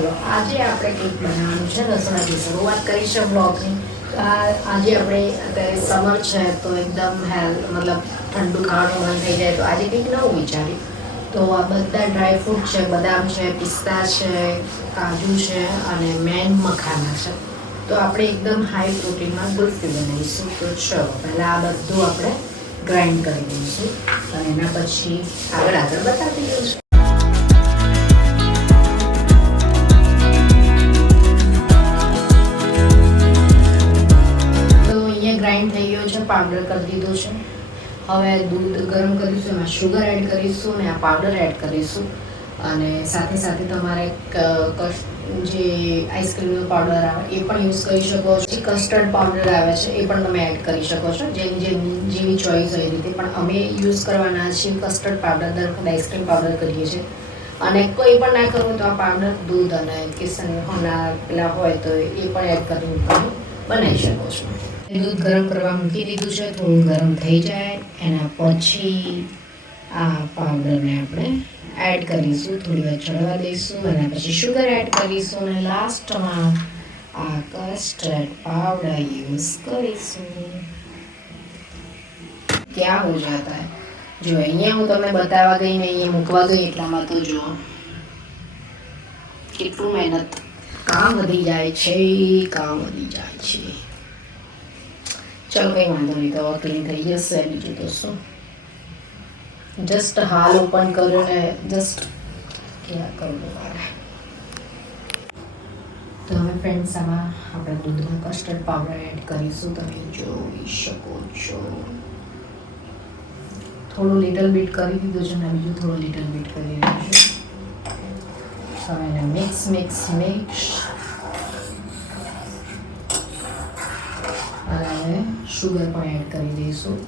ચલો આજે આપણે કંઈક બનાવવાનું છે, રસોડાથી શરૂઆત કરીશું બ્લોગની. આજે આપણે અત્યારે સમર છે તો એકદમ મતલબ ઠંડુ ખાવાનું મન થઈ જાય તો આજે કંઈક નવું વિચાર્યું. તો આ બધા ડ્રાયફ્રૂટ છે, બદામ છે, પિસ્તા છે, કાજુ છે અને મેન મખાના છે. તો આપણે એકદમ હાઈ પ્રોટીનમાં ગુલ્ફી બનાવીશું. તો ચલો પહેલાં આ બધું આપણે ગ્રાઇન્ડ કરી દઈશું અને એના પછી આગળ બતાવી દઈશું. ગ્રાઇન્ડ થઈ ગયો છે, પાવડર કરી દીધો છે. હવે દૂધ ગરમ કરીશું, એમાં શુગર એડ કરીશું અને આ પાવડર એડ કરીશું. અને સાથે સાથે તમારે જે આઈસ્ક્રીમનો પાવડર આવે એ પણ યુઝ કરી શકો છો. કસ્ટર્ડ પાવડર આવે છે એ પણ તમે એડ કરી શકો છો, જેવી ચોઈસ હોય એ રીતે. પણ અમે યુઝ કરવાના છીએ કસ્ટર્ડ પાવડર. દર વખતે આઈસ્ક્રીમ પાવડર કરીએ છીએ. અને કોઈ પણ ના કરવું તો આ પાવડર દૂધ અને કેસરના પેલા હોય તો એ પણ એડ કરીને તમે બનાવી શકો છો. દૂધ ગરમ કરવા મૂકી દીધું છે, થોડું ગરમ થઈ જાય એના પછી આ પાવડરને આપણે એડ કરીશું, થોડી વાર ચડવા દઈશું અને પછી શુગર એડ કરીશું અને લાસ્ટમાં આ કસ્ટર્ડ પાવડર યુઝ કરીશું. ક્યાં હો જાતા હૈ, જો અહીંયા હું તમને બતાવવા ગઈ ને અહીંયા મૂકવા ગઈ એટલામાં તો જો કેટલું મહેનત, કામ વધી જાય છે, કામ વધી જાય છે. ચલો કંઈ વાંધો નહીં, તો ક્લીન થઈ જશે. બીજું તો શું, જસ્ટ હાલ ઓપન કર્યો ને જસ્ટ ક્યાં કરવું મારે. તો હવે ફ્રેન્ડ્સ આમાં આપણે દૂધમાં કસ્ટર્ડ પાવડર એડ કરીશું. તમે જોઈ શકો છો થોડું લિટલ બીટ કરી દીધું છે અને બીજું થોડું લિટલ બીટ કરી રહ્યું છે. હવે એને મિક્સ અને શુગર પણ એડ કરી દઈશું.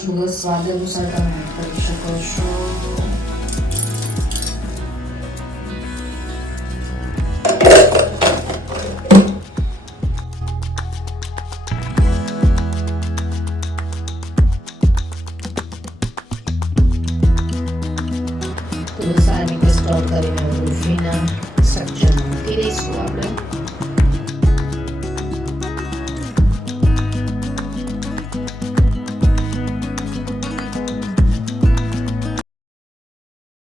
શુગર સ્વાદ અનુસાર તમે એડ કરી શકો છો. તો સારી રીતે સ્ટોર કરીને ગુલ્ફીના સ્ટ્રક્ચરમાં મૂકી દઈશું આપણે.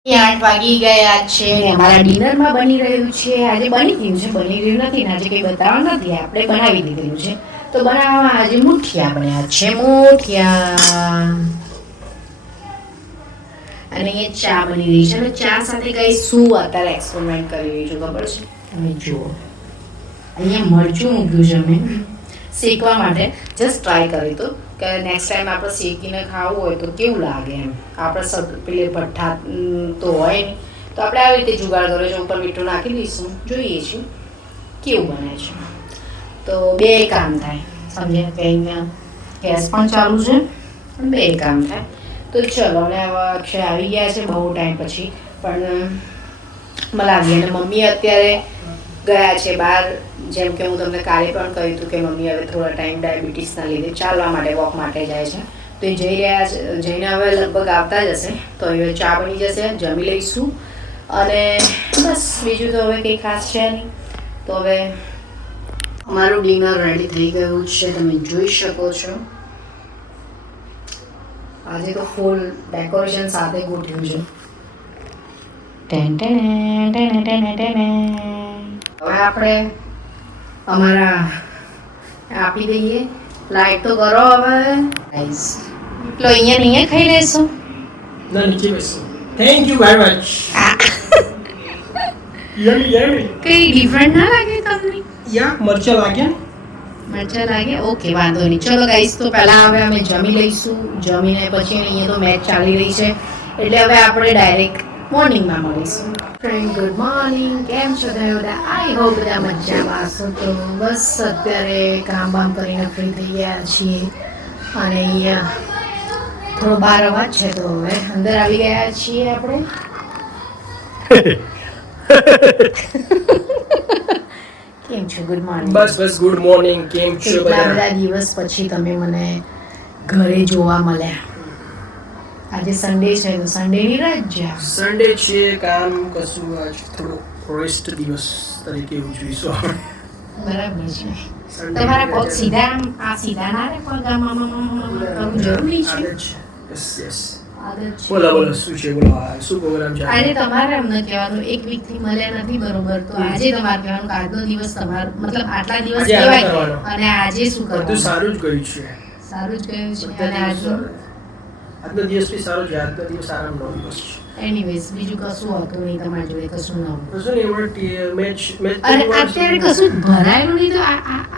આઠ વાગી ગયા છે ને અમારા ડિનરમાં બની રહ્યું છે. આજે બની ગયું છે, બની રહ્યું નથી ને આજે કંઈ બતાવવા નથી, આપણે બનાવી દીધેલું છે. તો બનાવવામાં આજે મુઠિયા બન્યા છે, મુઠિયા. અને એ ચા બની રહી છે અને ચા સાથે કઈ શું અત્યારે એક્સપેરિમેન્ટ કરી રહી છું ખબર છે? તમે જુઓ, અહીંયા મરચું મૂક્યું છે મેં શેકવા માટે. જસ્ટ ટ્રાય કરી તો કે નેક્સ્ટ ટાઈમ આપણે શેકીને ખાવું હોય તો કેવું લાગે એમ. આપણે પેલે ભઠ્ઠા તો હોય નહીં, તો આપણે આવી રીતે જુગાડ કર્યો છે. ઉપર મીઠું નાખી દઈશું, જોઈએ છીએ કેવું બને છે. તો બે કામ થાય, સમજ્યા કે અહીંયા ગેસ પણ ચાલુ છે અને બે કામ થાય. તો ચલો, અને હવે અક્ષય આવી ગયા છે બહુ ટાઈમ પછી, પણ મલાવી. અને મમ્મી અત્યારે ગયા છે બહાર. જેમ કે હું તમને કાલે પણ કહ્યું હતું કે મમ્મી હવે થોડા ટાઈમ ડાયાબિટીસના લીધે ચાલવા માટે, વોક માટે જાય છે. તો એ જઈને હવે લગભગ આવતા જ હશે. તો હવે ચા બની જશે, જમી લઈશું અને બસ બીજું તો હવે કંઈ ખાસ છે નહીં. તો હવે અમારું ડિનર રેડી થઈ ગયું છે, તમે જોઈ શકો છો. આજે તો ફૂલ ડેકોરેશન સાથે ગોઠવ્યું છે. હવે આપણે અમારા આપી દઈએ. લાઈટ તો કરો હવે ગાઈસ. તો અહીંયા ખાઈ લેશો ના, નીચે બેસો. Thank you very much. યમી કઈ ડિફરન્ટ ના લાગે તમને? મરચા લાગ્યા. મરચા લાગે? ઓકે, વાંધો નહીં. ચલો ગાઈસ, તો પહેલાં હવે અમે જમી લઈશું. જમીને પછી અહીંયા તો મેચ ચાલી રહી છે એટલે હવે આપણે ડાયરેક્ટ મોર્નિંગમાં મળીશું. ફ્રેન્ડ ગુડ મોર્નિંગ, કેમ છો બધા? આઈ હોપ બધા મજામાં હશો. તો બસ અત્યારે કામ બામ કરીને ફ્રી થઈ ગયા છીએ અને અહીંયા થોડો બાર અવાજ છે તો હવે અંદર આવી ગયા છીએ આપણે. કેમ છો? Good morning. બસ ગુડ મોર્નિંગ. કેમ છો બધા? દિવસ પછી તમે મને ઘરે જોવા મળ્યા. આજે સન્ડે છે તો સન્ડેની રજા. સન્ડે છે, કામ કશું આજ થોડો રેસ્ટ દિવસ તરીકે ઉજવીશું આપણે. બરાબર છે. Sunday તમારા પગ રજા. સીધા આ સીધા ના રે પગ આમ કરવું જરૂરી છે. આદત છે. યસ આદત છે. બોલો શું છે, બોલો શું પ્રોગ્રામ છે આજે તમારે અમને કહેવાનું એક વીક થી મળ્યા નથી બરોબર, તો આજે તમારે કહેવાનું કે આજનો દિવસ તમારો મતલબ આટલા દિવસ આજે આરામ કહેવાય કરવાનો. અને આજે શું બધું કરવાનું. સારું જ ગયું છે. સારું જ ગયું છે. બધા અને દિવસો આજનો આજનો દિવસ બી સારો છે. આજનો દિવસ આરામનો દિવસ છે. એનીવેઝ બીજું કશું હતું નહીં તમારી જોડે, કશું ન હતું. કશું નહીં, હમણાં મેચ અને અત્યારે કશું ભરાયેલું નહીં તો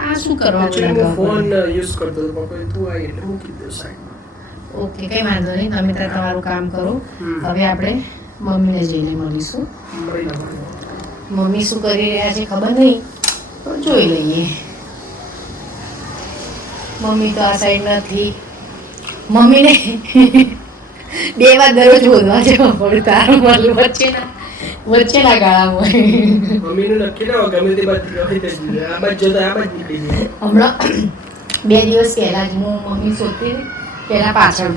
આ શું કરવા Actually, હું ફોન બોલાવ્યા? યુઝ કરતો હતો, પણ તું આવી એટલે મૂકી દીધો સાઈડ. ઓકે, કઈ વાંધો નહીં, તમે ત્યાં તમારું કામ કરો. હમ. હવે આપણે મમ્મીને જઈને મળીશું. મળી ના મળે. મમ્મી શું કરી રહ્યા છે ખબર નહીં, પણ જોઈ લઈએ. મમ્મી તો આ સાઈડ નથી. મમ્મીને બે વાર દરરોજ બોલવા જવા પડે તારું મારું વચ્ચેના ગાળામાં. મમ્મીનું નક્કી ના હોય, ગમે તે બાજુ ગમે તે જઈએ. આ બાજુ જતો આ બાજુ નીકળી જાય. હમણાં 2 દિવસ પહેલા જ હું મમ્મી શોધતી હતી, પહેલા પાછળ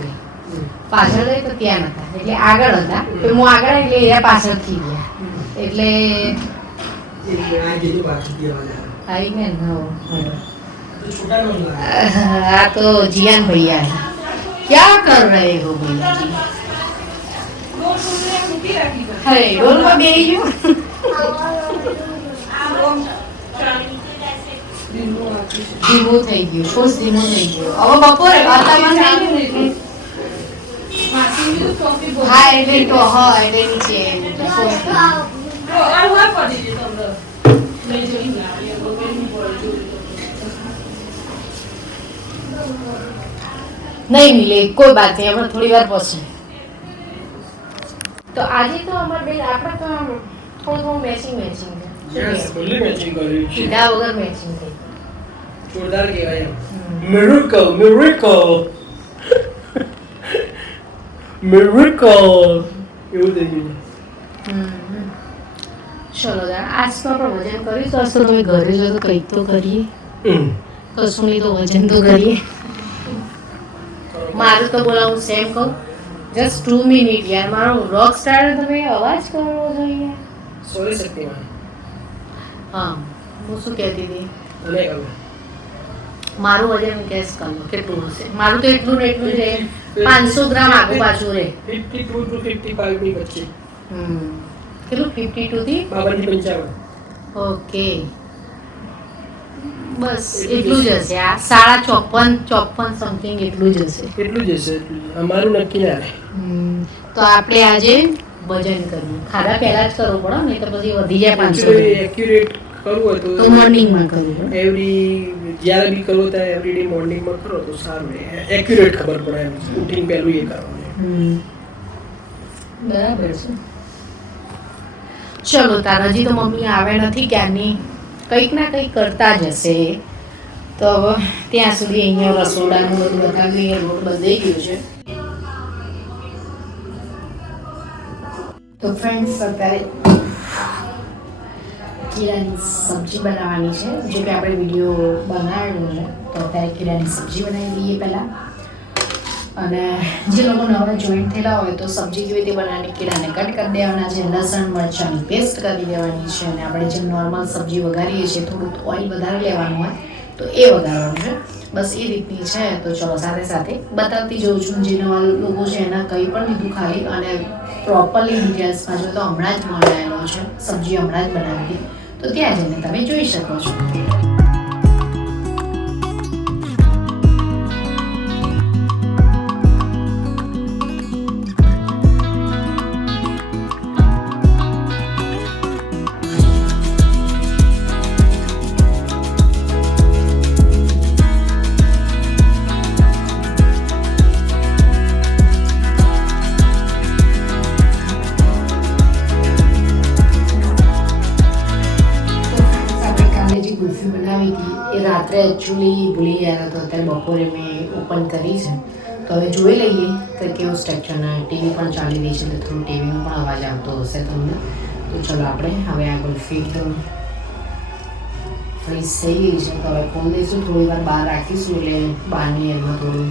ગઈ તો ત્યાં નતા, એટલે આગળ હતા. તો હું આગળ એટલે એરિયા પાછળથી ગયા, એટલે આ જેટલું પાછું પીવા આવી ગયા ને. હો, હો. તો છોટા નો લાગે. આ તો जियान भैया है. क्या कर रहे हो भैया जी? अरे डोल में बेही जो. ધીમું થઈ ગયું, ફોર્સ ધીમું થઈ ગયું. હવે બપોરે વાતાવરણ થઈ ગયું ને એટલે. હા એટલે તો હા એટલે નીચે ફોર્સ नहीं मिले कोई बात नहीं, हमें थोड़ी बार पहुंचे. तो आज ही तो हमारे बेन आपका तो थोड़ा मैचिंग है. યસ, ફૂલી મેચિંગ કર્યું છે. सीधा वगैरह मैचिंग થઈ. જોરદાર કહેવાય એમ. મિરેકલ એવું થઈ ગયું. ચલો આજ તો આપણે વજન કરીશું. આજ તો તમે ઘરે જો તો કંઈક તો કરીએ, કશું નહીં તો વજન તો કરીએ. મારું તો બોલાવું સેમ કહું, જસ્ટ 2 મિનિટ યાર. મારો રોક સ્ટાર તમે અવાજ કરવો જોઈએ. સોરી શક્તિમાન. હા, હું શું કહેતી હતી, તને કહું. મારું વજન ગેસ કરો કેટલું હશે. મારું તો એટલું ને એટલું જ રહે, 500 ગ્રામ આગુ પાછું રહે. 52 to 55 ની વચ્ચે. કેટલું 52 થી 52 થી 55. ઓકે, બસ એટલું જ હશે. આ 54 સમથિંગ એટલું જ હશે. એટલું જ હશે, એટલું જ. અમારું નક્કી ના રહે. તો આપણે આજે વજન કરીએ. ખાધા પહેલા જ કરવું પડે ને, તો પછી વધી જાય 500 Actually, accurate કરવું હોય તો તો મોર્નિંગમાં કરવું પડે. જ્યારે બી કરો ત્યારે એવરીડે મોર્નિંગમાં કરો તો સારું રહે. એક્યુરેટ ખબર પડે એમ. ઉઠીને પહેલું એ કરવાનું. બરાબર છે. ચલો તાર હજી તો મમ્મી આવે નથી ક્યારની, કંઈક ના કંઈક કરતા જ હશે. તો હવે ત્યાં સુધી અહીંયા રસોડાનું બધું બતાવીએ. રોડ બંધાઈ ગયું છે. તો ફ્રેન્ડ્સ અત્યારે કીરાની સબ્જી બનાવવાની છે. જો કે આપણે વિડીયો બનાવેલો છે, તો અત્યારે કીરાની સબ્જી બનાવી દઈએ પહેલાં. અને જે લોકો નવા જોઈન્ટ થયેલા હોય તો સબ્જી કેવી રીતે બનાવવાની, કીરાને કટ કરી દેવાના છે, લસણ મરચાંની પેસ્ટ કરી દેવાની છે, અને આપણે જે નોર્મલ સબ્જી વઘારીએ છીએ થોડુંક ઓઇલ વધારે લેવાનું હોય તો એ વઘારવાનું છે. બસ એ રીતની છે. તો ચલો સાથે સાથે બતાવતી જાઉં છું. જે નવા લોકો છે એના કંઈ પણ લીધું ખાલી, અને પ્રોપરલી ડિટેલ્સમાં જો તો હમણાં જ મળાયેલો છે. સબ્જી હમણાં જ બનાવી, તો ત્યાં જઈને તમે જોઈ શકો છો. કુલ્ફી બનાવી હતી એ રાત્રે એકચ્યુઅલી ભૂલી ગયા હતા, તો અત્યારે બપોરે મેં ઓપન કરી છે. તો હવે જોઈ લઈએ કે કેવું સ્ટ્રક્ચરના. ટીવી પણ ચાલી રહી છે, એટલે થોડું ટીવીનો પણ અવાજ આવતો હશે તમને. તો ચલો આપણે હવે આ કુલ્ફી એકદમ ફ્રીઝ થઈ ગઈ છે, તો હવે ખોલી દઈશું. થોડી વાર બહાર રાખીશું એટલે બહારની એમાં થોડું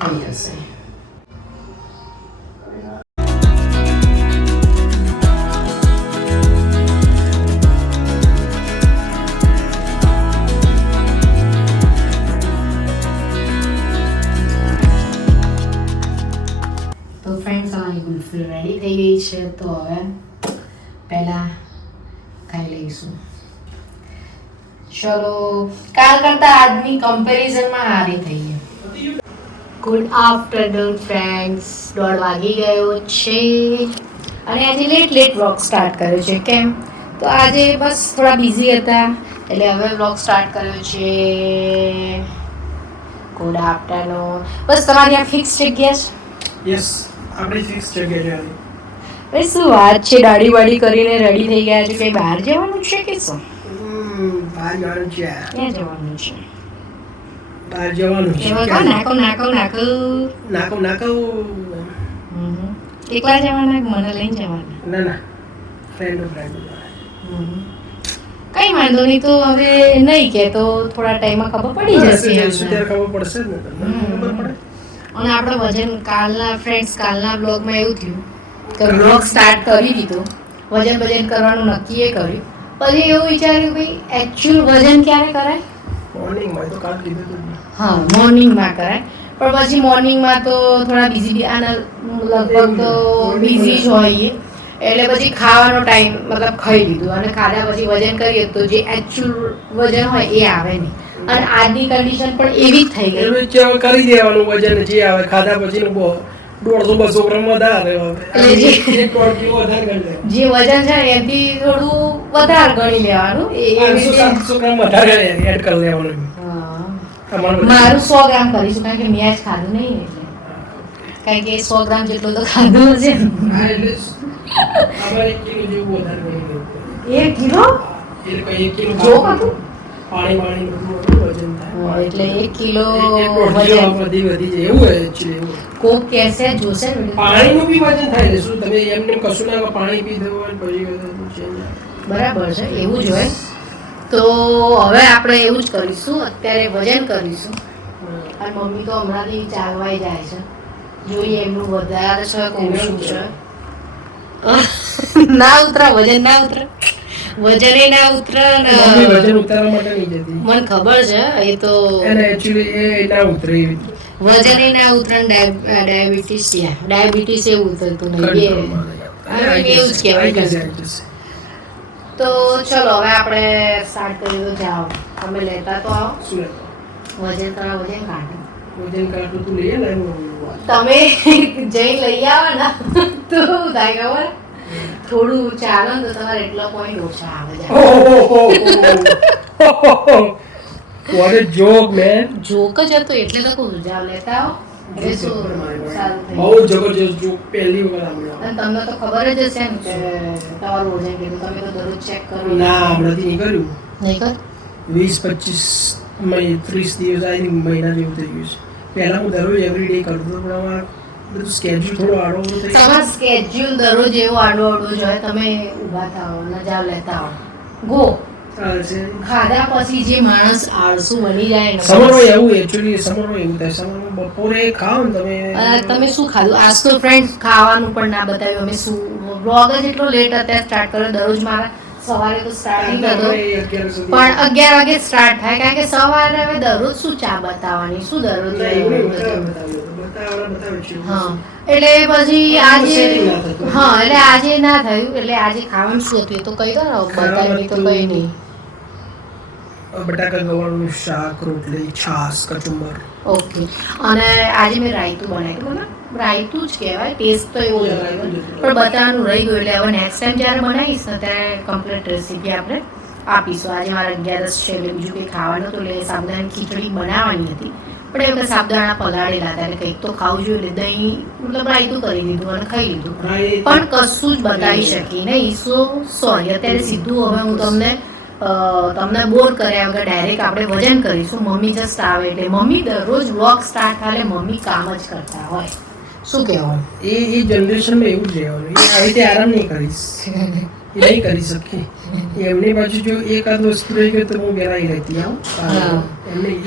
થઈ જશે. ફ્રેન્ડ્સ અમારી ગુલ્ફી રેડી થઈ ગઈ છે, તો હવે પહેલાં ખાઈ લઈશું. ચલો, કાલ કરતાં આજની કમ્પેરિઝનમાં સારી થઈ છે. ગુડ આફ્ટરનૂન ફ્રેન્ડ્સ, 1:30 વાગી ગયો છે અને આજે લેટ વ્લોગ સ્ટાર્ટ કર્યો છે. કેમ? તો આજે બસ થોડા બિઝી હતા એટલે હવે વ્લોગ સ્ટાર્ટ કર્યો છે. Good afternoon. બસ તમારી આ ફિક્સ જગ્યા છે? યસ, આપણી ફિક્સ જગ્યા છે. ભાઈ શું વાત છે, દાઢી વાડી કરીને રેડી થઈ ગયા છે, કઈ બહાર જવાનું છે કે શું? બહાર જવાનું છે. ક્યાં જવાનું છે? બહાર જવાનું છે. નાખો. એકલા જવાના કે મને લઈને જવાના? ના, ફ્રેન્ડ. કઈ વાંધો નહીં, તો હવે નહીં કે તો થોડા ટાઈમમાં ખબર પડી જશે. ખબર પડશે ને, ખબર પડે. અને આપણે વજન કાલના બ્લોગમાં એવું થયું કે બ્લોગ સ્ટાર્ટ કરી દીધો, વજન કરવાનું નક્કી કર્યું, પછી એવું વિચાર્યું ભાઈ એકચ્યુઅલ વજન ક્યારે કરાય? મોર્નિંગમાં તો કાલ કીધું હતું. હા, મોર્નિંગમાં કરાય, પણ પછી મોર્નિંગમાં તો થોડા બિઝી આના લગભગ તો બિઝી જ હોઈએ એટલે પછી ખાવાનો ટાઈમ મતલબ ખાઈ લીધું અને ખાધા પછી વજન કરીએ તો જે એકચ્યુઅલ વજન હોય એ આવે નહીં. અને આજની કન્ડિશન પણ એવી જ થઈ ગઈ. કરી દેવાનું વજન જે આવે ખાધા પછી 150-200 ગ્રામ વધારે એટલે જે વજન છે એનાથી થોડું વધારે ગણી લેવાનું. 500-700 ગ્રામ વધારે એડ કરી લેવાનું. મારું 100 ગ્રામ કરીશું કારણ કે મેં જ ખાધું નહીં એટલે, કારણ કે 100 ગ્રામ જેટલું તો ખાધું હશે. 1 કિલો જો ખાધું એટલે 1 કિલો વજન વધી જાય એવું હોય એકચ્યુઅલી. કોક કહેશે જોશે પાણીનું બી વજન થાય શું તમે એમને કશું ના પાણી પી દો પછી બરાબર છે, એવું જ હોય. તો હવે આપણે એવું જ કરીશું, અત્યારે વજન કરીશું. અને મમ્મી તો હમણાંથી ચાલવાય જાય છે, જોઈએ એમનું વધારે છે કે ઓછું છે. ના ઉતરે વજન, ના ઉતરે વજને ના ઉતરે ને વજન ઉતારવા માટે નહીં જતી. મને ખબર છે એ તો એને એકચ્યુઅલી એ ના ઉતરે વજને ના ઉતરે. ડાયાબિટીસ એવું ઉતરતું નહીં, એવું જ કહેવાય. તો ચલો હવે આપણે સ્ટાર્ટ કરી દો. જાઓ તમે લેતા તો આવો. વજન કાઢો. વજન કાઢું તું લઈએ ને તમે જઈ લઈ આવો ને તો થાય ખબર, થોડું ચાલો ને તો તમારે એટલો પોઈન્ટ ઓછા આવે છે. What a joke, man. Joke જ હતો એટલે તો કહું જાવ લેતા આવો. એટલે શું સારું થઈ બહુ જબરજસ્ત જોક પહેલી વખત સાંભળ્યો. અને તમને તો ખબર જ હશે ને કે તમારું વજન કેટલું, તમે તો દરરોજ ચેક કરો. ના, હમણાંથી નહીં કર્યું. નહીં કર 20-25 30 દિવસ આ મહિના જેવું થઈ ગયું છે. પહેલા હું દરરોજ એવરીડે કરતો હતો, પણ હવે બધું સ્કેડ્યુલ થોડો આડો થઈ ગયો. તમારો સ્કેડ્યુલ દરરોજ એવો આડો જ હોય. તમે ઊભા થાઓ ને જાવ લેતા આવો. ગો ખાધા પછી જે માણસ આળસુ બની જાય ને, સમરમાં એવું એકચ્યુઅલી સમરમાં એવું થાય. સમરમાં બપોરે ખાઓ ને તમે શું ખાધું આજ તો ફ્રેન્ડ, ખાવાનું પણ ના બતાવ્યું. અમે શું બ્લોગ જ એટલો લેટ અત્યારે સ્ટાર્ટ કર્યો. દરરોજ મારા સવારે તો સ્ટાર્ટિંગ હતો પણ 11 વાગે સ્ટાર્ટ થાય, કારણ કે સવારે હવે દરરોજ શું ચા બતાવવાની, શું દરરોજ. હા, એટલે પછી આજે આજે ના થયું. એટલે આજે ખાવાનું શું હતું એ તો કહી દો ને, બતાવી તો કઈ નહીં. બટાકા ગવારનું શાક, રોટલી, છાશ, કચુંબર. ઓકે. અને આજે મેં રાયતું બનાવ્યું. મતલબ રાયતું જ કહેવાય, ટેસ્ટ તો એવો જ હોય પણ બતાવવાનું રહી ગયું. એટલે હવે નેક્સ્ટ ટાઈમ જ્યારે બનાવીશ ને ત્યારે કમ્પ્લીટ રેસીપી આપણે આપીશું. આજે મારા 11 છે એટલે બીજું કંઈ ખાવાનું હતું એટલે સાબુદાણાની ખીચડી બનાવવાની હતી, પણ એ વખતે સાબુદાણા પલાળેલા હતા એટલે કંઈક તો ખાવું જોઈએ એટલે દહીં મતલબ રાયતું કરી દીધું અને ખાઈ લીધું. પણ કશું જ બતાવી શકી નહીં. સોરી, અત્યારે સીધું હવે હું તમને બોર કર્યા વગર ડાયરેક્ટ આપણે વજન કરીશું. મમ્મી જસ્ટ આવે એટલે મમ્મી દરરોજ વ્લોગ સ્ટાર્ટ થાય મમ્મી કામ જ કરતા હોય. શું કહેવું? એ જનરેશનમાં એવું જ રહેવાનું. એ આવી રીતે આરામ નહીં કરીશ, એ નહીં કરી શકીએ. એમની બાજુ જો એકાદ વસ્તુ રહી ગઈ તો હું ઘેરાઈ રહેતી આવું.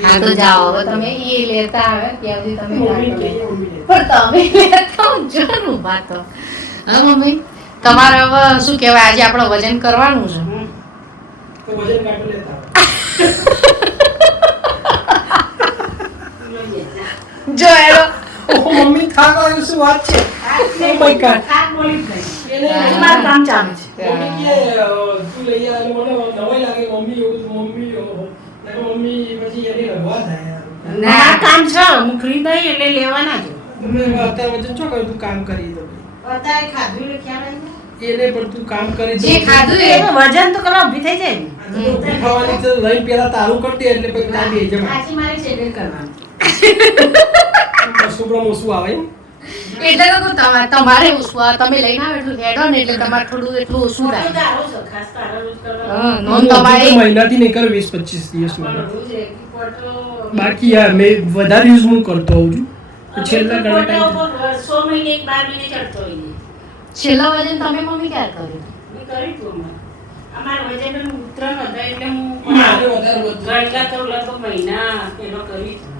હા તો જાઓ હવે તમે એ લેતા આવે ત્યાં સુધી તમે પણ તમે લેતા જરૂર ઊભા તો. હા મમ્મી, તમારે હવે શું કહેવાય, આજે આપણે વજન કરવાનું છે. તો વજન કાઢો લેતા જો એનો ઓહો, મમ્મી થાક આવ્યો શું વાત છે? Oh my God. એને મારું કામ ચાલુ છે. મમ્મી કે તું લઈ આવે મને નવાઈ લાગે મમ્મી એવું મમ્મી ઓહો. ને મમ્મી પછી એને રવા થાય યાર. મારું કામ છે હું ફ્રી નહીં એટલે લેવાના જ. તમે અત્યારે વચન શું કહ્યું તું કામ કરી દો અત્યારે ખાધું એટલે ખ્યાલ આવી જાય. એને પણ તું કામ કરી દે. જે ખાધું એ એનું વજન તો કરવા ઊભી થઈ જાય ને. ઊભી થવાની તો લઈને પેલા તારું કરતી એટલે પછી તારી એજમ આજે મારે શેડ્યુલ કરવાનું. છોકરામાં ઓછું આવે એમ. એટલે તો કહું, તમારે ઓછું આ તમે લઈને આવો એટલું હેડો ને એટલે તમારે થોડું એટલું ઓછું ફોટો તો થાય. આવો છે, ખાસ તારા રોજ કરવાનો. હા, નોંધ તમારે મહિનાથી નહીં કરે 20-25 દિવસમાં પણ રોજ એક ફોટો બાકી યાર મેં વધારે યુઝ હું કરતો હોઉં છું તો છેલ્લા ઘણા ફોટો ટાઈમ ઉપર 6 મહિને 12 મહિને ચડતો હોય ને. છેલ્લા વજન તમે મમ્મી ક્યારે કર્યું? મેં કર્યું તું હમણાં. અમારું વજન પેલું ઉતરણ હતા એટલે હું મારે વધારે વધતું. ગણલા તો લગભગ મહિના પેલો કરી હતું.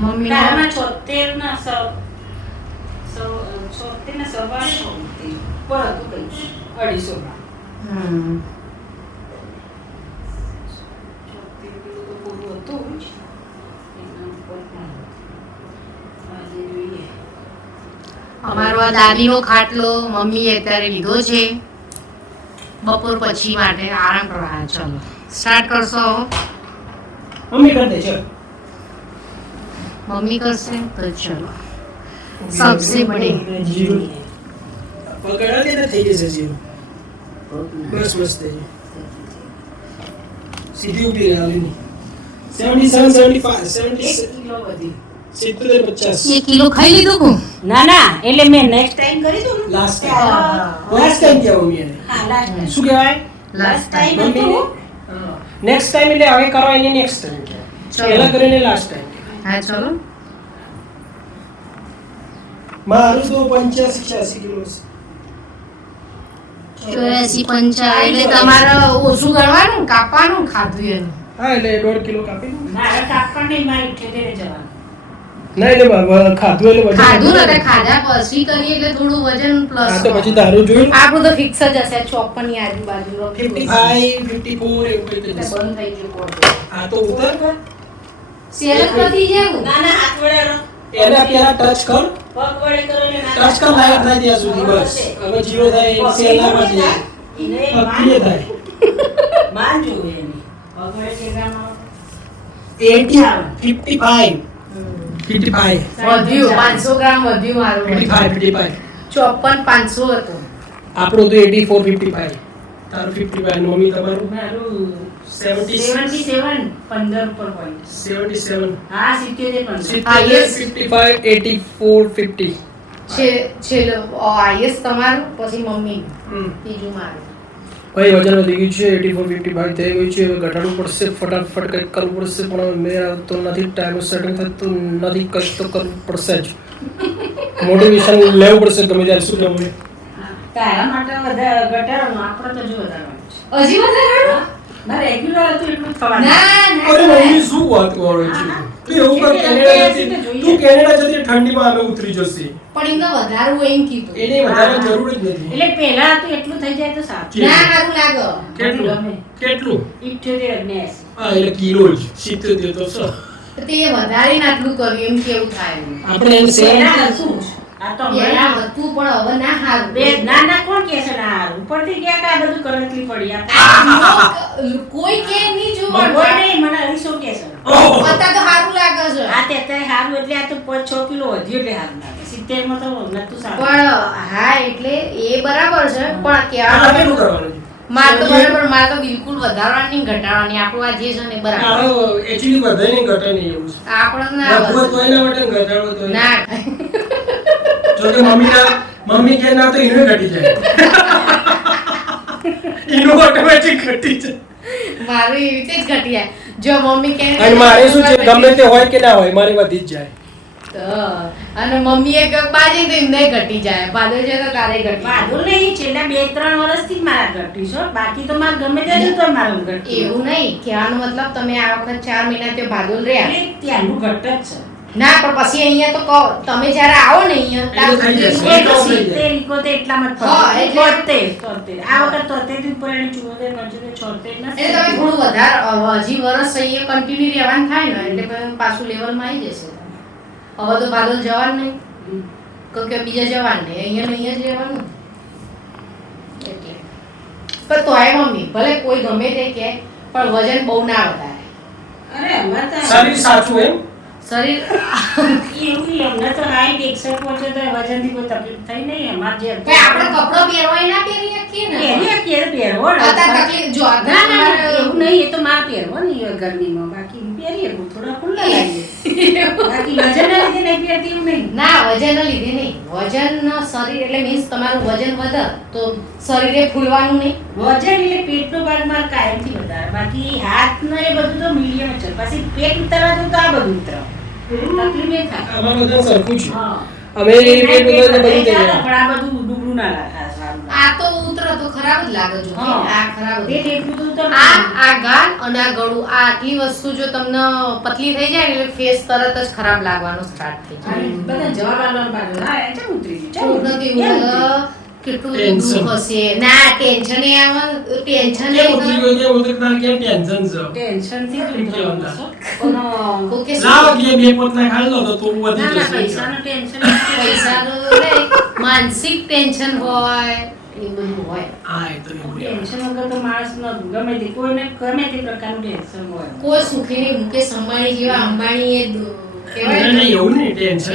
મમ્મી તારામાં 76 ના 76 ના સવા ઉપર હતું કઈ 250 માં. 76 કિલો તો પૂરું હતું જ. એના ઉપર પણ આજે જોઈએ. અમારો આ દાદીનો ખાટલો મમ્મીએ અત્યારે લીધો છે બપોર પછી માટે આરામ કરવા. ચલો સ્ટાર્ટ કરશો? મમ્મી કરી દે ચાલ મમ્મી કરશે તો ચલો. સબસે બડી જીરો પકડા દે ને થઈ જશે જીરો બસ બસ થઈ જાય સીધી ઉભી રહે આવીને 77 75 1 કિલો વધી. 70 50 1 કિલો ખાઈ લીધું કું? ના ના એટલે મેં નેક્સ્ટ ટાઈમ કરી દઉં ને. લાસ્ટ હા. ટાઈમ કેવું મમ્મી એને હા લાસ્ટ ટાઈમ. શું કહેવાય લાસ્ટ ટાઈમ. ટાઈમ મમ્મી હતું. નેક્સ્ટ ટાઈમ એટલે હવે કરો એને નેક્સ્ટ ટાઈમ કહેવાય ચલો. પહેલા કરીને લાસ્ટ ટાઈમ હા ચલો. મારું તો 85-86 કિલો છે 84-85 એટલે તમારે ઓછું ગણવાનું કાપવાનું ખાધું એનું. હા એટલે 1.5 કિલો કાપી દઉં મારે કાપડ નહીં મારે 78 જવાનું. ના એટલે ખાધું એટલે વજન ખાધું ને એટલે ખાધા પછી કરીએ એટલે થોડું વજન પ્લસ. હા તો પછી તારું જોયું આપણું તો ફિક્સ જ હશે 54 ની આજુબાજુ. 55 54 એવું કંઈ એટલે તો બંધ થઈ ગયું કોર્સ. આ તો ઉતર સેલ પતી જાય. ના ના હાથ વડે કરો. એને પેલા ટચ કર પગ વડે કરો એટલે ના ટચ કર લાઈટ થાય ત્યાં સુધી બસ હવે જીરો થાય સેલ ના બાજી જાય એને પકડીએ થાય માન જોવે એની. પગ વડે કેગામાં 55 55 વધ્યું 500 ગ્રામ વધ્યું મારું. 55 54 500 હતું. આપણું તો 84 55 તારું 55 મમ્મી તમારું મારું 77 77 15 ઉપર હોય. 77 હા 77 15. 55 84 50 છેલ્લો આઈએસ તમારું પછી મમ્મી હમ બીજું મારું. ભાઈ વજન વધી ગયું છે 84 55 થઈ ગયું છે હવે ઘટાડવું પડશે ફટાફટ કંઈક કરવું પડશે પણ મેં તો નથી ટાઈમ સેટિંગ થતું નથી કંઈક તો કરવું પડશે જ મોટિવેશન લેવું પડશે ગમે ત્યારે શું લેવું હા, તારા માટે વધારે ઘટાડવાનું આપણે તો જો વધારવાનું છે. હજી વધારે મારે રેગ્યુલર હતું એટલું જ થવાનું. ના અરે ના મમ્મી શું વાત કરો છે તું એવું કર કેનેડા જતી તું કેનેડા જતી ઠંડીમાં અમે ઉતરી જશે પણ એમને વધારવું એમ કીધું. એને વધારે જરૂર જ નથી એટલે પહેલા હતું એટલું થઈ જાય તો સારું. જી. ના સારું લાગે. કેટલું કેટલું 78 79. હા એટલે કિલો જ 70 તો સો તે વધારીને આટલું કર્યું એમ કેવું થાય એમ. આપણે એને પહેલા સેલ હતું જ. આ તો પહેલા હમણાં હતું પણ હવે ના હારું. બે નાના કોણ કહે છે ના હારું? ઉપરથી ગયા કે આ બધું કરંટલી પડી આપણે. કોઈ કે નહીં કોઈ જોવાનું. નહીં, મને હરીશો કહે છે. અત્યારે તો સારું લાગે છે. આ તે અત્યારે હારું એટલે આ તો 5-6 કિલો વધ્યું એટલે હારું લાગે. 70 માં તો નતું સારું. પણ હા એટલે એ બરાબર છે પણ આ ક્યાં કેટલું કરવાનું છે માર તો બરાબર માર તો બિલકુલ વધારવાની ઘટાડવાની આપણું આ જે છે ને એ બરાબર આવો એક્ચ્યુઅલી વધારે નહીં ઘટે નહીં એવું છે આપણે ના વધવું હોય ના માટે ઘટાડવું તો ના જો કે મમ્મી કે ના તો એનો ઘટી જાય એનો ઓટોમેટિક ઘટી જાય મારું એવી રીતે જ ઘટી જાય જો મમ્મી કહે અને મારે શું છે ગમે તે હોય કે ના હોય મારી વધી જ જાય તો અને મમ્મીએ કઈક બાજે તો એમને ઘટી જાય બાદલ છે તો તારે ઘટી જાય. વાંધો નહીં, છેલ્લા 2-3 વર્ષથી જ મારા ઘટી છો. બાકી તો મારે ગમે ત્યારે તો મારું ઘટી. એવું નહીં કહેવાનો મતલબ તમે આ વખત 4 મહિના તે ભાદોલ રહ્યા એટલે ત્યાંનું ઘટ જ છે. ના પણ પછી અહીંયા તો કહો તમે જ્યારે આવો ને અહીંયા એટલે થઈ જશે. ત્યાં એ તો થઈ જાય. 70, 71 એટલામાં જ હા, પડે. એટલે- 73. આ વખત 73 થી ઉપર એને 74, 75, 76 ના એટલે તમે થોડું વધારે હજી વરસ અહીંયા કન્ટિન્યુ રહેવાનું થાય ને એટલે પછી પાછું લેવલમાં આવી જશે હવે તો બાદલ જવાનું નહીં કે બીજા જવાનું નહીં, અહીંયા જ રહેવાનું એટલે. પણ તોય મમ્મી ભલે કોઈ ગમે તે કે પણ વજન બહુ ના વધારે. અરે અમારે તો શરીર સાચું એમ શરીર એવું અમને તો હાઈટ 61 પહોંચે તો વજનથી કોઈ તકલીફ થઈ નહીં. અમારે જે કે આપણે કપડો પહેરવાય ના પહેરી શકીએ ને. પહેરવો ને. અત્યારે તકલીફ જો ના ના એવું નહીં, એ તો મારે પહેરવો નહીં ગરમીમાં. બાકી હું પહેરીએ થોડા ખુલ્લા લાગીએ. બાકી વજનના લીધે નહીં પહેરતી એવું નહીં. ના વજનના લીધે નહીં, વજન શરીર એટલે મીન્સ તમારું વજન વધે તો શરીરે ફૂલવાનું નહીં. વજન એટલે પેટનો ભાગ મારે કાયમથી વધારે. બાકી હાથનો એ બધું તો મીડિયમ છે. પછી પેટ ઉતરવા દઉં તો આ બધું ઉતરે. તકલીફ એ થાય. અમારું બધું સરખું છે. હા. અમે પેટ ઉપર બધું થઈ ચાલે, જાય. પણ આ બધું ડુબળું ના લાગે. સારું લાગે. આ તો ઉતરે તો ખરાબ જ લાગે જો. હા. આ ખરાબ જ પેટ એટલું તો ઉતરે. આ ગાલ અને આ ગળું આ આટલી વસ્તુ જો તમને પતલી થઈ જાય ને એટલે ફેસ તરત જ ખરાબ લાગવાનો સ્ટાર્ટ થઈ જાય. અને બધા જવાબ આપવાનું પાછું. હા, એ ચમ ઉતરી ગયું? ચમ એવું ઉતરી નથી ગયું? એવું કેટલું બધું Tension. દુઃખ હશે. ના ટેન્શન એ આવે ટેન્શન કેમ ઉતરી ગયું કે ઉતરી તાર કેમ ટેન્શન છે ટેન્શનથી જ કેટલી ઉતરવાનું અંદર? છે. પણ કોકે લાવ કે બે પોતના ખાઈ લો તો તું વધી ના ના, જશે પૈસાનું ટેન્શન પૈસાનું નહીં, માનસિક ટેન્શન હોય એ બધું હોય. હા એ તો એવું રહેવાનું. ટેન્શન વગર તો માણસ ન ગમે તે કોઈને ગમે તે પ્રકારનું ટેન્શન હોય. કોઈ સુખી નહીં. મુકેશ અંબાણી જેવા અંબાણી એ કહેવાય નહીં, ને, નહીં, એવું નહીં ટેન્શન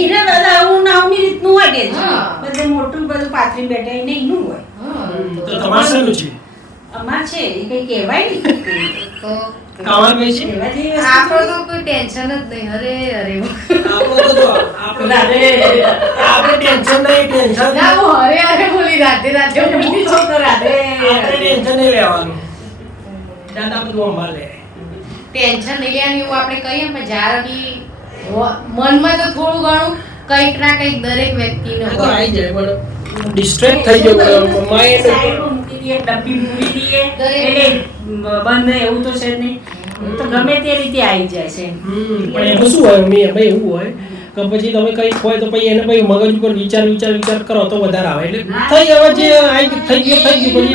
એને બધા આવું નાવની રીતનું હોય ટેન્શન. હા. બધે મોટું બધું પાથરી બેઠા એને એનું હોય. હા, તો તમારે શેનું છે અમાર છે એ કઈ કહેવાય નહીં. તો તમારે કઈ છે કહેવા જેવી વસ્તુ આપણો તો તો કોઈ ટેન્શન જ નહીં. અરે આપણે તો જો આપણે ટેન્શન નહીં ટેન્શન ના હું અરે અરે બોલી રાતે રાતે બોલી હું છું. તો રાધે. આપણે ટેન્શન નહીં લેવાનું દાદા બધું સંભાળે ટેન્શન નહીં લેવાની એવું આપણે કહીએ પણ જ્યારે બી મનમાં તો થોડું ઘણું કંઈક ના કંઈક દરેક વ્યક્તિને આ તો હોય. આવી જાય પણ ડિસ્ટ્રેક્ટ થઈ ગયો માઇન્ડ સાઈડમાં મૂકી દઈએ, ડબ્બી મૂકી દઈએ, એટલે બંધ એવું તો છે જ નહીં. તો ગમે તે રીતે આવી જાય છે. પણ એમાં શું હોય મેં એમાં એવું હોય કે પછી તમે કંઈક હોય તો પછી એને પછી મગજ ઉપર વિચાર કરો તો વધારે આવે એટલે થઈ હવે જે થઈ ગયું પછી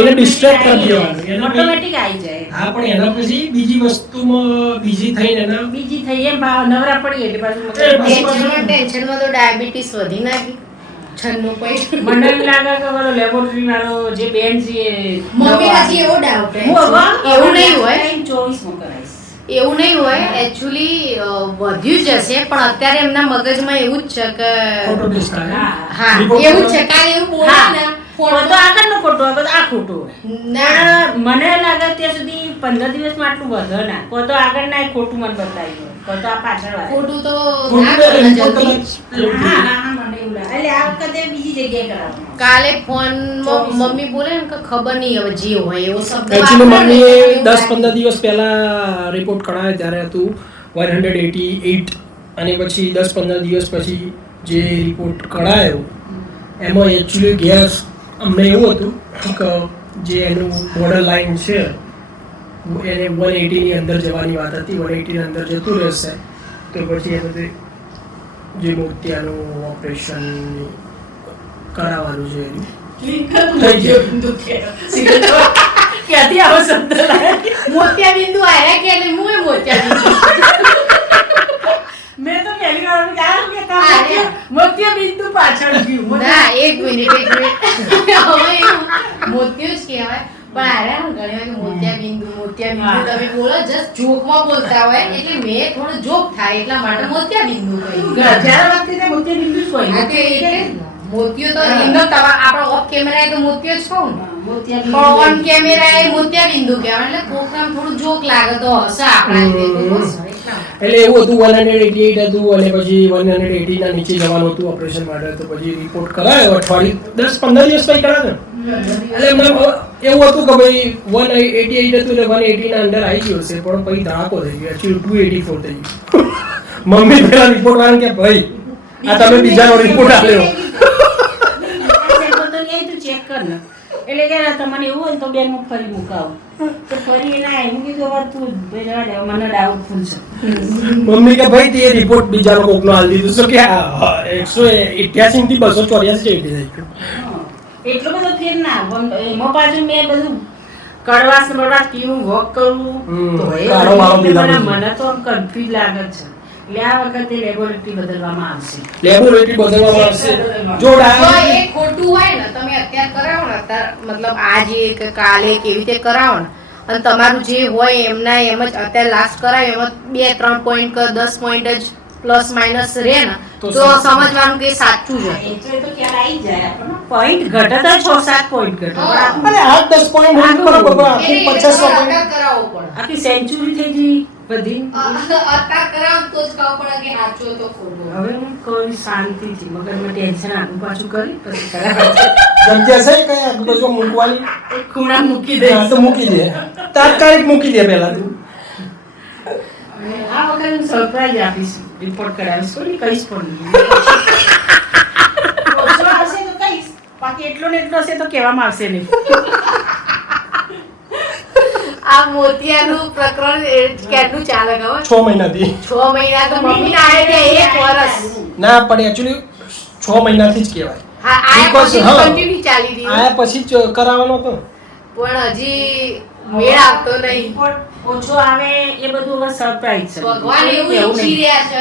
એને distract કરી દેવાનું. એને પછી- ઓટોમેટિક આવી જાય. હા પણ એના પછી બીજી વસ્તુમાં બીજી થઈને એના બીજી થઈ એમ નવરા પડીએ એટલે પાછું ટેન્શનમાં તો ડાયાબિટીસ વધી નાખી 96 પોઈન્ટ. મને એમ લાગે કે પેલો લેબોરેટરી વાળો જે બેન છે મમ્મી હજી એવો ડાઉટ એવું નહીં હોય એવું નહીં હોય એકચ્યુઅલી વધ્યું જ હશે પણ અત્યારે એમના મગજમાં એવું જ છે કે ફોટો ટેસ્ટ આવે હા Report એવું જ કરો. છે કાલે એવું બોલે ને ફોટો આગળનો ખોટો આ બધું આ ખોટું હોય. ના પણ મને લાગે ત્યાં સુધી 15 દિવસમાં આટલું વધે ના કો તો આગળના એ ખોટું મને બતાવ્યું કો તો આ પાછળ વાળા. ખોટું તો ફોટો ના તો કરે report જલ્દી. કદાચ હા હા હા મને એવું લાગે એટલે આ વખતે બીજી જગ્યાએ કરાવવાનું. કાલે ફોનમાં મમ્મી બોલે ને કે ખબર નહીં હવે જે હોય એવો શબ્દ એકચ્યુઅલી વાપરે ને મમ્મીએ એવું 10-15 દિવસ પહેલા રિપોર્ટ કઢાવ્યો ત્યારે હતું 188 અને પછી 10-15 દિવસ પછી જે રિપોર્ટ કઢાયો એમાં એકચ્યુઅલી ગેસ અમને એવું હતું કે જે એનું બોર્ડર લાઇન છે એને 180 ની અંદર જવાની વાત હતી 180 ની અંદર જતું રહેશે તો પછી એ બધે જે મોતિયાનું ઓપરેશન કરાવવાનું છે એનું થઈ જાય ક્યાંથી આવો શબ્દ લાગે? મોતિયા બિંદુ આયા કે એટલે હું મોતિયા બિંદુ મેં તો પહેલી વાર કે મોતિયા બિંદુ પાછળ ગયું. ના એક મિનિટ હવે એવું મોતિયો જ કહેવાય પણ આરે હું ઘણી વાર મોતિયા બિંદુ તમે બોલો જસ્ટ જોકમાં બોલતા હોય એટલે મેં થોડો જોક થાય એટલા માટે મોતિયા બિંદુ કહ્યું જ્યારે વખતે મોતિયા બિંદુ જ હોય. હા, તો એટલે જ ને. મોતિયો તો એમનો આપણો ઓફ કેમેરા તો મોતિયો જ કહું ને મોતિયા પણ ઓન કેમેરા એ મોતિયા બિંદુ કહેવાય એટલે કોકનામ થોડું જોક લાગે તો હશે આપણા લીધે તો હશે એટલા માટે. એટલે એવું હતું 188 હતું અને પછી 180 ના નીચે જવાનું હતું ઓપરેશન માટે તો પછી રિપોર્ટ કરાયો અઠવાડિયું 10-15 દિવસ પછી કરાયો એટલે એમને એવું હતું કે ભાઈ 188 હતું એટલે 180 ના અંદર આવી ગયો છે પણ પછી ધડાકો થઈ ગયો એકચ્યુઅલી 284 થઈ ગયું મમ્મી પેલા રિપોર્ટ વાળા કે ભાઈ આ તમે બીજાનો રિપોર્ટ આપ્યો ચેક કર ને એટલે કે તમને એવું હોય ને તો બેન હું ફરી મુકાવું તો ફરી ના એમ કીધું હવે તું ભાઈ રહેવા દે, મને ડાઉટફુલ છે. મમ્મી કે ભાઈ તે રિપોર્ટ બીજાનો કોકનો આલી દીધું છે કે 188 થી 284 થઈ ગયું હા. એટલો બધો ફેર ના પણ એમાં પાછું મેં બધું કડવાશ પીવું વોક કરવું હમ, તો એ કાળો વાળો બધું પીધા મને પછી. મને તો કન્ફ્યુઝ લાગે છે એટલે આ વખતે લેબોરેટરી બદલવામાં આવશે. લેબોરેટરી બદલવામાં આવશે. જો જો ડાયાબિટીસ એ ખોટું હોય ને તમે અત્યારે કરાવો ને અત્યારે મતલબ આજે કે કાલે કેવી રીતે કરાવો ને અને તમારું જે હોય એમના એમ જ અત્યારે લાસ્ટ કરાવે એમાં 2-3 પોઈન્ટ કે 10 પોઈન્ટ જ પ્લસ માઇનસ રહે ને તો તો સમજવાનું કે સાચું જ હતું. એટલે તો ખ્યાલ આવી જાય આપણને. પોઈન્ટ ઘટે તો 6-7 પોઈન્ટ ઘટે. પણ આખું- અરે 8-10 પોઈન્ટ હોય તો બરાબર, આખું એટલે 50 તો પોઈન્ટ. અત્યારે કરાવવો પડે. આખી સેન્ચુરી થઈ ગઈ બધી. અત્યારે કરાવો તો જ ખબર પડે કે સાચું તો ખોટું. હવે હું કોઈ શાંતિથી મગજમાં ટેન્શન આગું પાછું કરી પછી કરાવે. જગ્યા છે કઈ આજુબાજુ મૂકવાની? એક ખૂણા મૂકી દે. હા, તો મૂકી દે, તાત્કાલિક મૂકી દે પહેલા તું. આ વખતે હું સરપ્રાઈઝ આપીશ. રિપોર્ટ કરાવીશ કોઈ કહીશ પણ નહીં. ઓછો આવશે તો કહીશ. બાકી એટલો ને એટલો હશે તો કહેવામાં આવશે નહીં. આ મોતિયાનું પ્રકરણ કેટલું ચાલે ખબર? 6 મહિનાથી 6 મહિના તો મમ્મીને આયા ત્યાં 1 વર્ષ. ના પણ એકચ્યુઅલી 6 મહિનાથી જ કહેવાય. હા, આયા Because, પછી હા. continue ચાલી રહ્યું. આયા પછી જ કરાવવાનો હતો. પણ હજી મેળ આવતો નહીં. રિપોર્ટ ઓછો આવે એ બધું હવે સરપ્રાઈઝ છે. ભગવાન એવું કહેવું ઈચ્છી નહીં. રહ્યા છે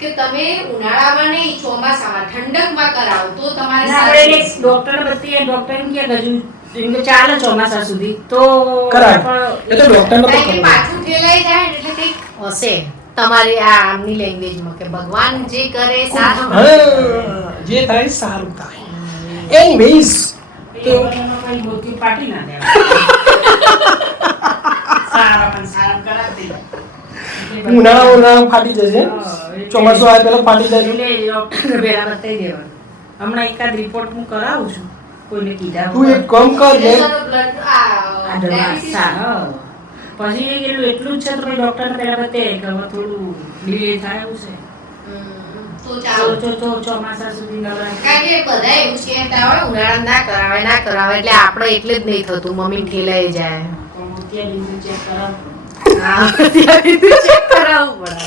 કે તમે ઉનાળામાં નહીં ચોમાસામાં ઠંડકમાં કરાવો તો તમારે ના, સારું આપણે રહેશે. ડોક્ટર બતાવીએ, ડોક્ટર એમ કે હજુ એમ કે ચાલે ચોમાસા સુધી તો કરાય. પણ એ તો ડોક્ટરનો તો કારણ કે ખબર. પાછું ઠેલાઈ જાય ને એટલે કંઈક હશે તમારી આ આમની લેંગ્વેજમાં કે ભગવાન જે કરે સારું હા, જે થાય સારું થાય. એનીવેઝ એ બધાનો કોઈ મોતી પાટી ના દેવાય. સારા પણ સારા કરાવી દે. ઉનાળા ફાટી જશે. ચોમાસું આવે પેલા ફાટી જાય. એટલે ડોક્ટરને પહેલા બતાવી દેવાનું. હમણાં એકાદ રિપોર્ટ હું કરાવું છું કોઈને કીધા તું એક કામ કર ને, એટલે blood આ દવા સારા. પછી એટલું જ છે તો પછી ડોક્ટરને પહેલા બતાવે કે હવે થોડું ડિલે થાય એવું છે. તો ચાલો. તો ચોમાસા સુધી નવરા કારણ કે બધા એવું જ કહેતા હોય ઉનાળા ના કરાવે એટલે આપણે એટલે જ નહીં થતું મમ્મી ઠેલાઈ જાય. મોતિયા બિંદુ ચેક કરાવવું. હા, મોતિયા બિંદુ check કરાવવું પડે.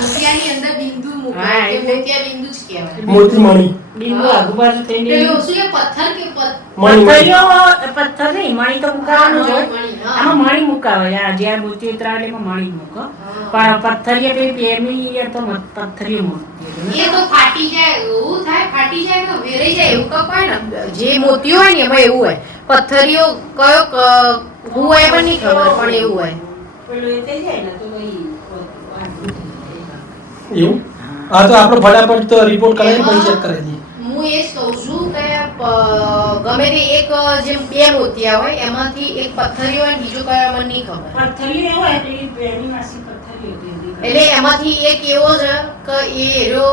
મોતિયાની અંદર બિંદુ મુકાય હા, એટલે એટલે- મોતિયા બિંદુ જ કહેવાય. મોતી મણી. બિંદુ આજુબાજુ થઈને પેલું શું કે પથ્થર કે મણી. પથ્થર નહીં મણી તો મુકાવાનું જ હોય. મણી, હા. આમાં મણી મુકાવે જ્યાં મોતી ઉતરાવે એમાં મણી મૂકો પણ પથ્થરીએ પેલી પેરની એ તો પથ્થરીઓ મોતી એ તો ફાટી જાય એવું થાય ફાટી જાય કે વેરાઈ જાય એવું કપ હોય ને જે મોતી હોય ને એમાં એવું હોય પથ્થરીઓ હું હોય પણ નહીં ખબર પણ એવું હોય. પેલું એ થઈ જાય ને તો ભાઈ એવું? હા, તો આપણે ફટાફટ તો રિપોર્ટ કરાવીને પછી ચેક કરાવી દઈએ. હું એ જ કહું છું કે ગમે તે એક જેમ 2 મોતિયા હોય એમાંથી એક પથ્થરી હોય ને બીજો કયો મને નહીં ખબર. પથ્થરીઓ એવો હોય પેલી પેરની માસી પથ્થરીઓ હતી. એટલે એમાંથી એક એવો છે કે એ હીરો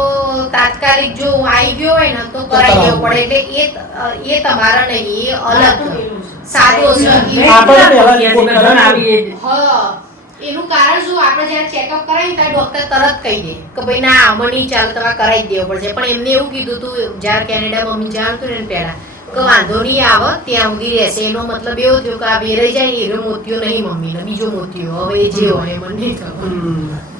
તાત્કાલિક જો આવી ગયો હોય ને તો કરાવી દેવો પડે એટલે એ તમારા નહીં એ અલગ સાદો છે. આપણે પહેલા report કરાવી. હા, એનું કારણ શું આપણે જ્યારે ચેકઅપ કરાવીએ ત્યારે ડોક્ટર તરત કહી દે કે ભાઈ ના આમાં નહીં ચાલે તમારે કરાવી જ દેવો પડશે પણ એમને એવું કીધું હતું જ્યારે કેનેડા મમ્મી જાણતું ને પહેલા કે વાંધો નહીં આવે ત્યાં સુધી રહેશે એનો મતલબ એવો થયો કે આ વેરાઈ જાય ને એનો મોતિયો નહીં મમ્મીનો બીજો મોતિયો હવે એ જે હોય એ મને નહીં ખબર.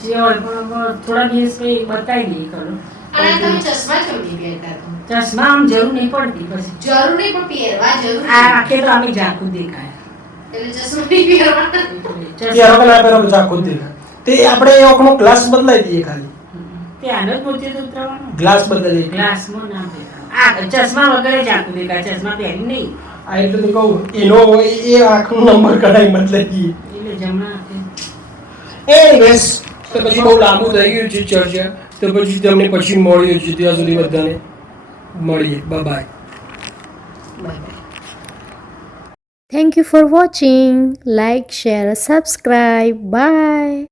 જે હોય પણ થોડા દિવસ પછી બતાવી દઈએ ખરું. અને તમે ચશ્મા કેમ નહીં પહેરતા તો? ચશ્મા આમ જરૂર નહીં પડતી પછી જરૂર નહીં પણ પહેરવા જરૂર આ આંખે તો આમે ઝાંખું દેખાય એટલે ચશ્મા નહીં પહેરવાના. પહેરો કે ના પહેરો પછી આખું જ દેખાય. તે આપણે એ આંખનો ગ્લાસ બદલાઈ દઈએ ખાલી. તે આનો જ મોતી તો ઉતરવાનો ગ્લાસ બદલીએ. ગ્લાસમાં ના દેખાય. આ ચશ્મા વગર જ આંખું દેખાય ચશ્મા પહેરી નહીં આ એટલે તો કહું એનો એ આંખનો નંબર કઢાઈ બદલાઈ દઈએ. એટલે જમણા હાથે એનીવેઝ તો પછી બહુ લાંબુ થઈ ગયું છે ચર્ચા તો પછી તમને પછી મળીએ છીએ ત્યાં સુધી બધાને મળીએ by. Thank you for watching. Like, share, subscribe. Bye.